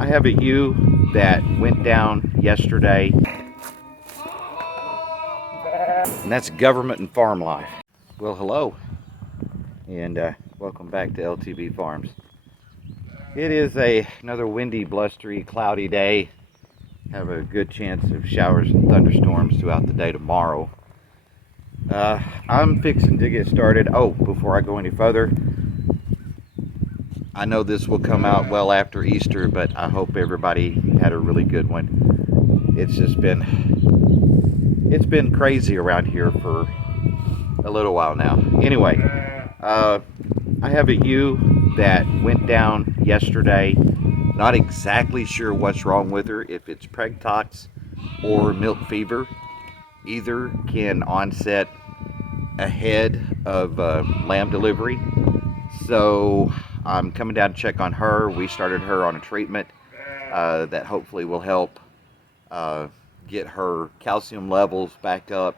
I have a ewe that went down yesterday, and that's government and farm life. Well, hello, and welcome back to LTB Farms. It is another windy, blustery, cloudy day. Have a good chance of showers and thunderstorms throughout the day tomorrow. I'm fixing to get started. Oh, before I go any further, I know this will come out well after Easter, but I hope everybody had a really good one. It's been crazy around here for a little while now. Anyway, I have a ewe that went down yesterday. Not exactly sure what's wrong with her, if it's Preg-Tox or milk fever. Either can onset ahead of lamb delivery. So I'm coming down to check on her. We started her on a treatment that hopefully will help get her calcium levels back up.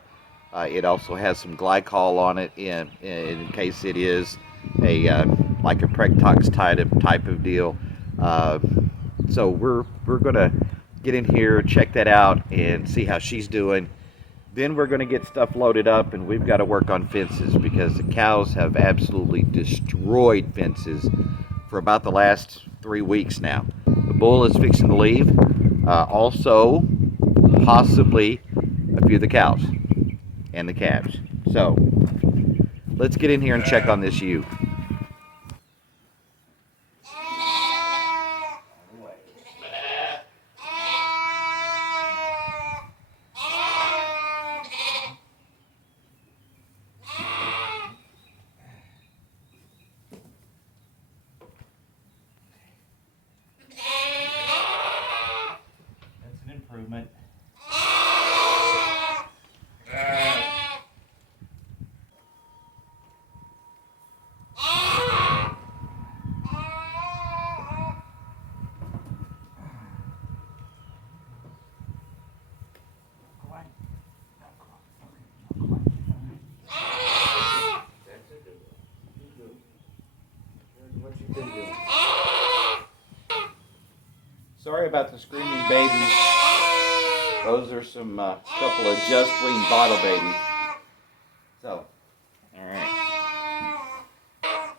It also has some glycol on it in case it is like a Preg-Tox type of deal. So we're gonna get in here, check that out, and see how she's doing. Then we're going to get stuff loaded up, and we've got to work on fences because the cows have absolutely destroyed fences for about the last 3 weeks now. The bull is fixing to leave. Also, possibly a few of the cows and the calves. So, let's get in here and check on this ewe. Improvement. Sorry about the screaming babies. Those are some couple of just weaned bottle babies. So, alright.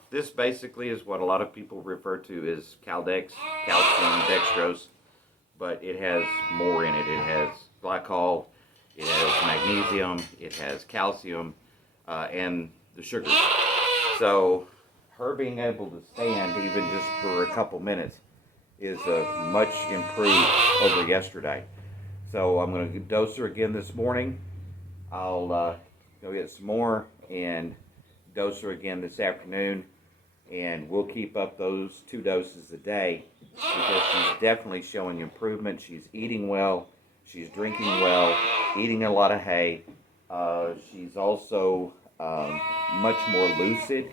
This basically is what a lot of people refer to as Caldex, calcium, dextrose, but it has more in it. It has glycol, it has magnesium, it has calcium, and the sugar. So, her being able to stand even just for a couple minutes is much improved over yesterday. So I'm going to dose her again this morning. I'll go get some more and dose her again this afternoon, and we'll keep up those 2 doses a day because she's definitely showing improvement. She's eating well, she's drinking well, eating a lot of hay. She's also much more lucid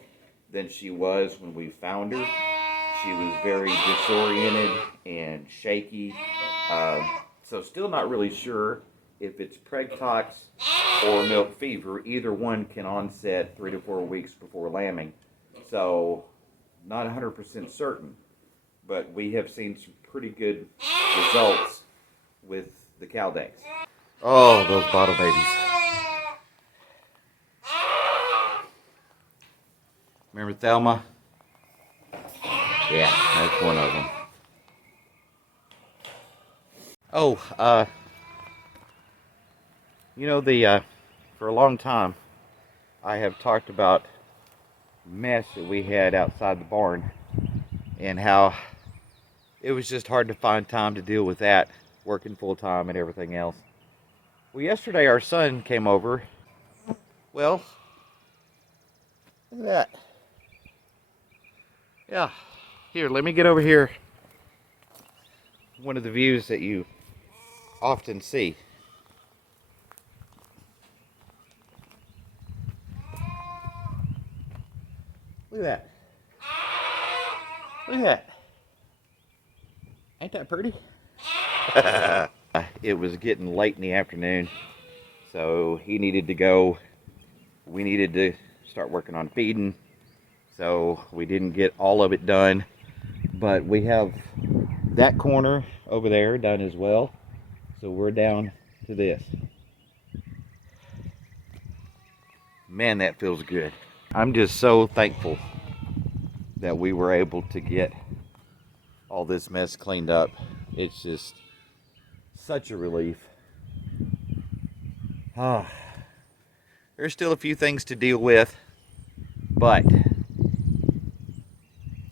than she was when we found her. She was very disoriented and shaky. So still not really sure if it's Preg-Tox or milk fever. Either one can onset 3 to 4 weeks before lambing. So not 100% certain, but we have seen some pretty good results with the Caldex. Oh, those bottle babies. Remember Thelma? Yeah, that's one of them. Oh, you know, for a long time, I have talked about mess that we had outside the barn and how it was just hard to find time to deal with that, working full time and everything else. Well, yesterday our son came over. Well, look at that. Yeah. Here, let me get over here. One of the views that you often see. Look at that. Look at that. Ain't that pretty? It was getting late in the afternoon, so he needed to go. We needed to start working on feeding, so we didn't get all of it done. But we have that corner over there done as well. So we're down to this. Man, that feels good. I'm just so thankful that we were able to get all this mess cleaned up. It's just such a relief. There's still a few things to deal with, but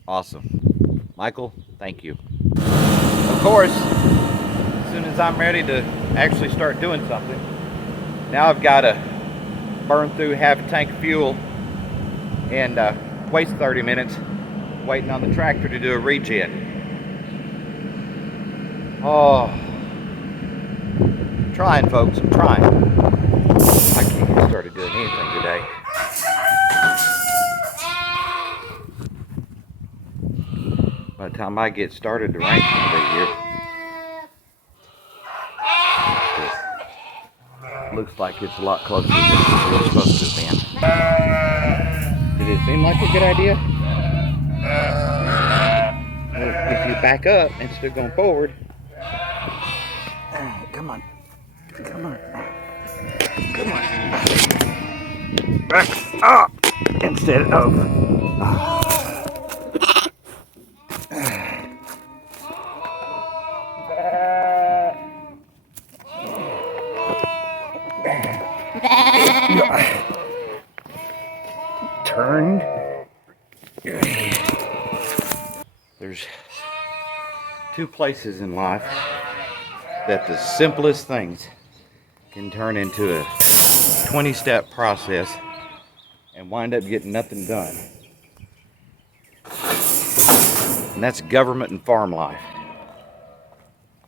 awesome. Michael, thank you. Of course, as soon as I'm ready to actually start doing something, now I've got to burn through half a tank of fuel and waste 30 minutes waiting on the tractor to do a regen. Oh, I'm trying, folks, I'm trying. I can't get started doing anything today. By the time I get started, the rain's gonna be here. It looks like it's a lot closer than it was supposed to have been. Did it seem like a good idea? Well, if you back up instead of going forward. Come on. Come on. Come on. Back up instead of. Turned. There's two places in life that the simplest things can turn into a 20-step process and wind up getting nothing done. And that's government and farm life.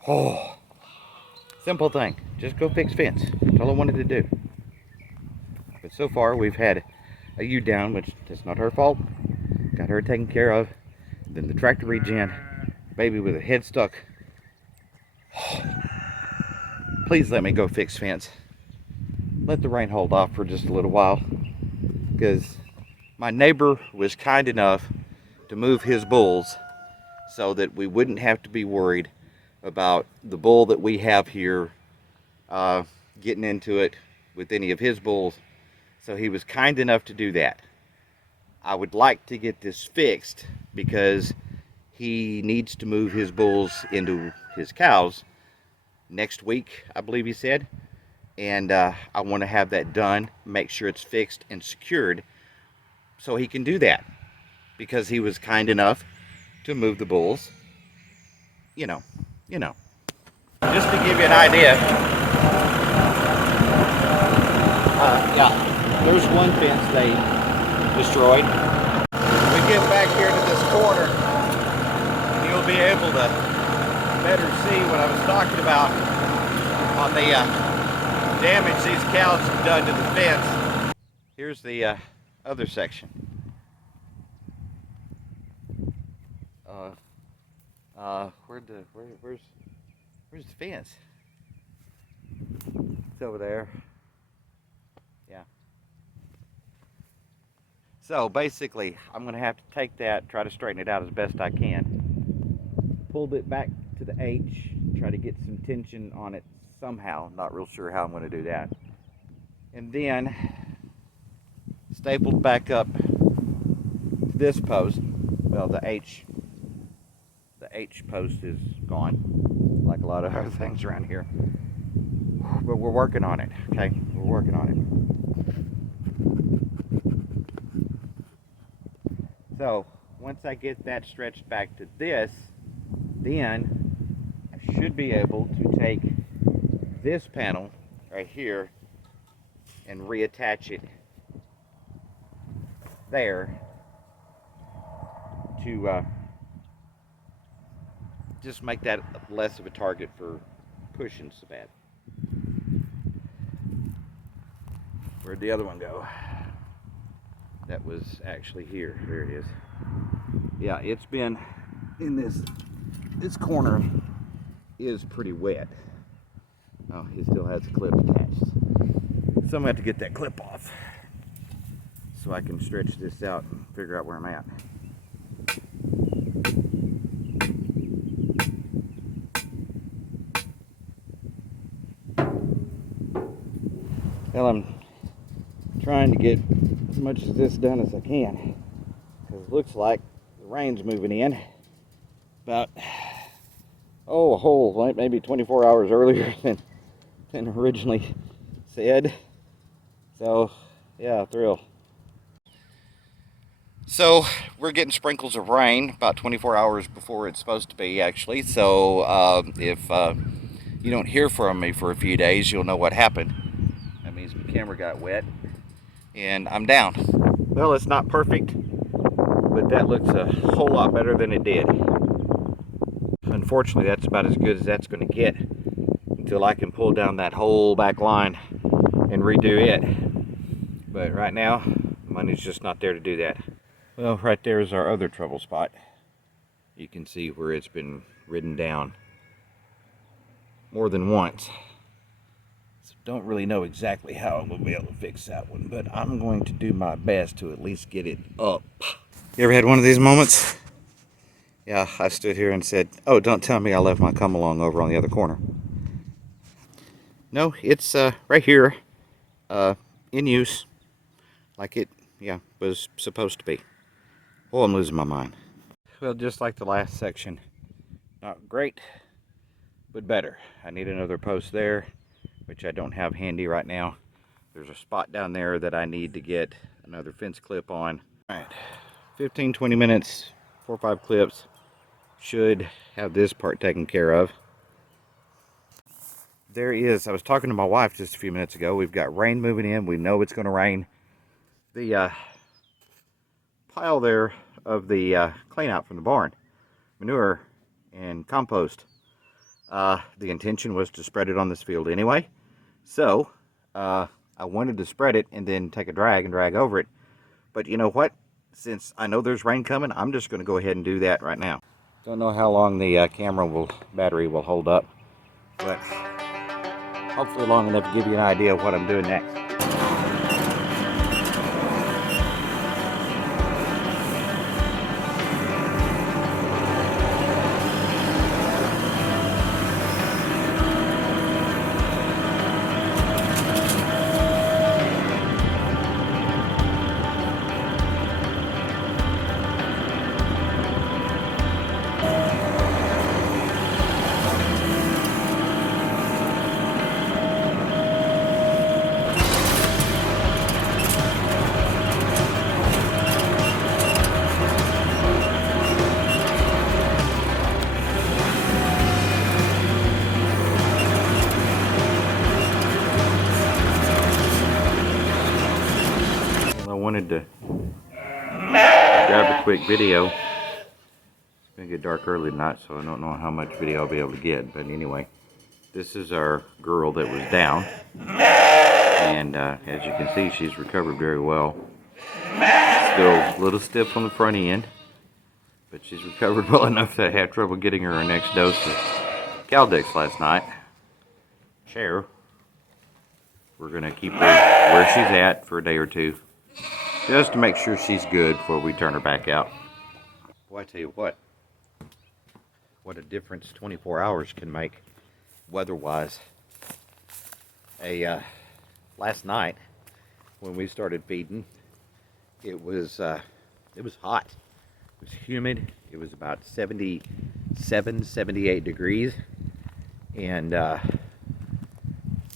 Oh, simple thing. Just go fix fence. That's all I wanted to do. But so far we've had a ewe down, which that's not her fault. Got her taken care of. Then the tractor regen. Baby with a head stuck. Please let me go fix fence. Let the rain hold off for just a little while, because my neighbor was kind enough to move his bulls so that we wouldn't have to be worried about the bull that we have here getting into it with any of his bulls. So he was kind enough to do that. I would like to get this fixed because he needs to move his bulls into his cows next week, I believe he said. And I want to have that done, make sure it's fixed and secured so he can do that, because he was kind enough to move the bulls. You know. Just to give you an idea, yeah, there's one fence they destroyed. We get back here to this corner, and you'll be able to better see what I was talking about on the damage these cows have done to the fence. Here's the other section. Where's the fence? It's over there. Yeah. So basically, I'm gonna have to take that, try to straighten it out as best I can. Pulled it back to the H, try to get some tension on it somehow. Not real sure how I'm gonna do that. And then stapled back up to this post. Well, the H post is gone, like a lot of other things around here. But we're working on it, okay? We're working on it. So once I get that stretched back to this, then I should be able to take this panel right here and reattach it there to just make that less of a target for pushing so bad. Where'd the other one go? That was actually here. There it is. Yeah, it's been in this corner is pretty wet. Oh, it still has a clip attached. So I'm going to have to get that clip off so I can stretch this out and figure out where I'm at. Well, I'm trying to get as much of this done as I can, because it looks like the rain's moving in about, a whole maybe 24 hours earlier than originally said. So yeah, thrill. So we're getting sprinkles of rain about 24 hours before it's supposed to be, actually. So if you don't hear from me for a few days, you'll know what happened. That means my camera got wet and I'm down. Well, it's not perfect, but that looks a whole lot better than it did. Unfortunately, that's about as good as that's going to get until I can pull down that whole back line and redo it. But right now, money's just not there to do that. Well, right there is our other trouble spot. You can see where it's been ridden down more than once. So don't really know exactly how I'm going to be able to fix that one, but I'm going to do my best to at least get it up. You ever had one of these moments? Yeah, I stood here and said, oh, don't tell me I left my come along over on the other corner. No, it's right here, in use, like it, was supposed to be. Oh, I'm losing my mind. Well, just like the last section, not great, but better. I need another post there, which I don't have handy right now. There's a spot down there that I need to get another fence clip on. All right, 15-20 minutes, 4 or 5 clips should have this part taken care of. There is, I was talking to my wife just a few minutes ago. We've got rain moving in. We know it's going to rain. The pile there of the clean out from the barn, manure and compost, the intention was to spread it on this field anyway. So I wanted to spread it and then take a drag and drag over it. But you know what? Since I know there's rain coming, I'm just going to go ahead and do that right now. Don't know how long the battery will hold up, but hopefully long enough to give you an idea of what I'm doing next. I wanted to grab a quick video. It's gonna get dark early tonight, so I don't know how much video I'll be able to get. But anyway, this is our girl that was down, and as you can see, she's recovered very well. Still a little stiff on the front end, but she's recovered well enough that I had trouble getting her next dose of Caldex last night. Share. We're gonna keep her where she's at for a day or two, just to make sure she's good before we turn her back out. Boy, I tell you what a difference 24 hours can make weather-wise. Last night when we started feeding, it was hot. It was humid. It was about 77, 78 degrees, and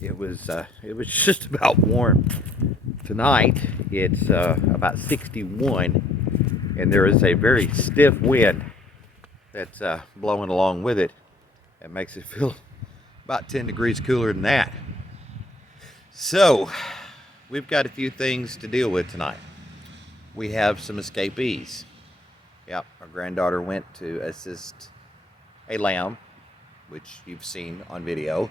it was just about warm. Tonight it's about 61, and there is a very stiff wind that's blowing along with it. That makes it feel about 10 degrees cooler than that. So we've got a few things to deal with tonight. We have some escapees. Yep, our granddaughter went to assist a lamb, which you've seen on video,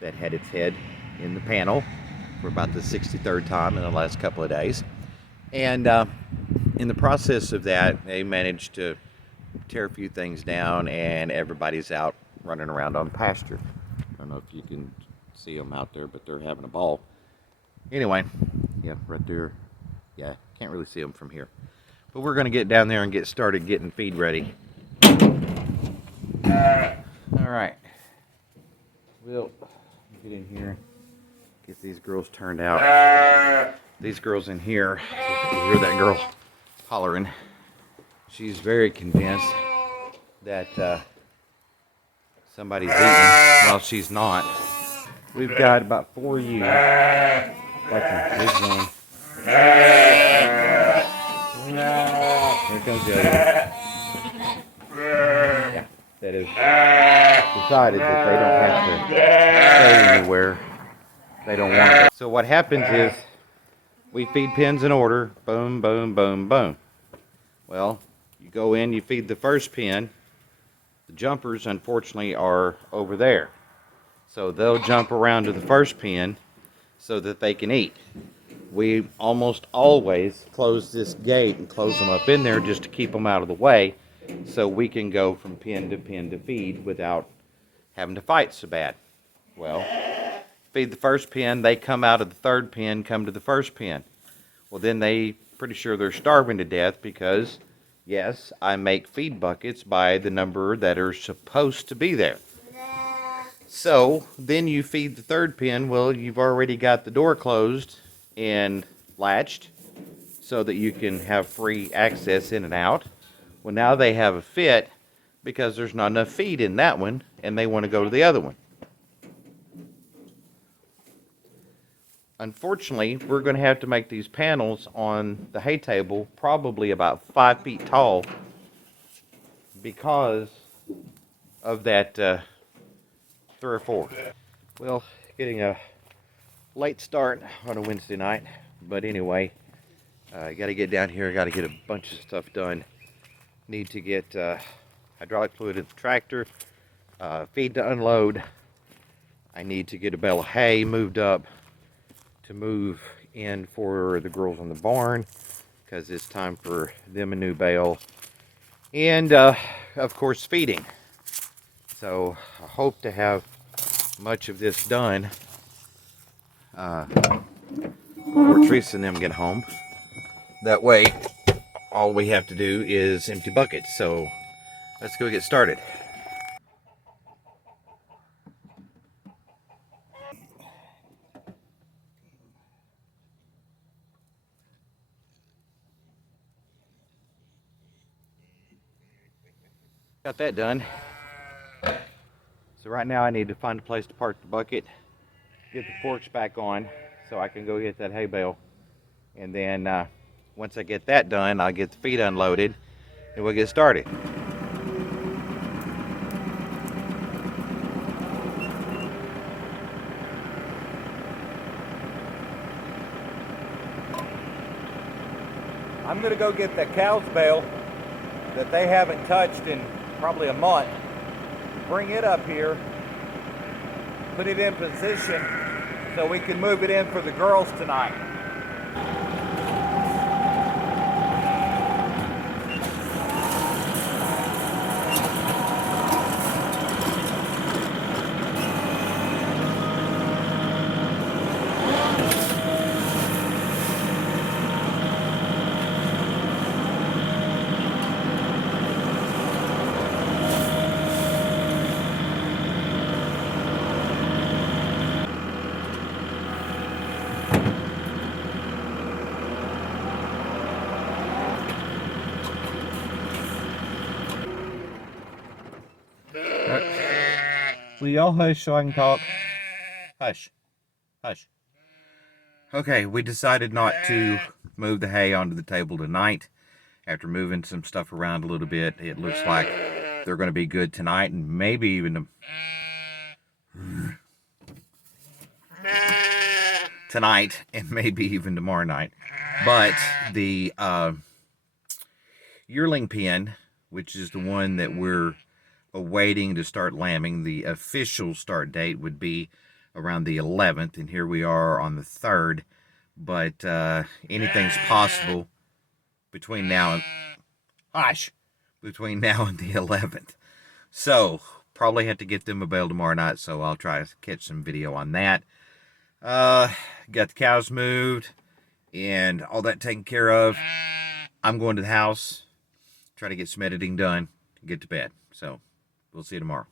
that had its head in the panel for about the 63rd time in the last couple of days. And in the process of that, they managed to tear a few things down, and everybody's out running around on pasture. I don't know if you can see them out there, but they're having a ball. Anyway, yeah, right there. Yeah, can't really see them from here. But we're going to get down there and get started getting feed ready. All right. We'll get in here. Get these girls turned out. These girls in here, if you hear that girl hollering, she's very convinced that somebody's eating while she's not. We've got about 4 ewes. Watching this one. Here comes the other one. Yeah, that is decided that they don't have to stay anywhere. They don't want to. So what happens is we feed pens in order. Boom, boom, boom, boom. Well, you go in, you feed the first pen. The jumpers, unfortunately, are over there. So they'll jump around to the first pen so that they can eat. We almost always close this gate and close them up in there just to keep them out of the way so we can go from pen to feed without having to fight so bad. Well, feed the first pen, they come out of the third pen, come to the first pen. Well, then they pretty sure they're starving to death because, yes, I make feed buckets by the number that are supposed to be there. So then you feed the third pen. Well, you've already got the door closed and latched so that you can have free access in and out. Well, now they have a fit because there's not enough feed in that one and they want to go to the other one. Unfortunately, we're going to have to make these panels on the hay table probably about 5 feet tall because of that 3 or 4. Well, getting a late start on a Wednesday night, but anyway, I got to get down here. I got to get a bunch of stuff done. Need to get hydraulic fluid in the tractor, feed to unload. I need to get a bale of hay moved up to move in for the girls in the barn because it's time for them a new bale, and of course feeding. So I hope to have much of this done before Teresa and them get home. That way all we have to do is empty buckets. So let's go get started. Got that done. So right now I need to find a place to park the bucket, get the forks back on so I can go get that hay bale. And then once I get that done, I'll get the feed unloaded and we'll get started. I'm gonna go get that cow's bale that they haven't touched in probably a month. Bring it up here, put it in position so we can move it in for the girls tonight. Will y'all hush so I can talk? Hush. Hush. Okay, we decided not to move the hay onto the table tonight. After moving some stuff around a little bit, it looks like they're going to be good tonight and maybe even tonight and maybe even tomorrow night. But the yearling pen, which is the one that we're awaiting to start lambing, the official start date would be around the 11th, and here we are on the 3rd. But anything's possible between now and between now and the 11th. So probably have to get them a bale tomorrow night, so I'll try to catch some video on that. Got the cows moved and all that taken care of. I'm going to the house, try to get some editing done, get to bed. So we'll see you tomorrow.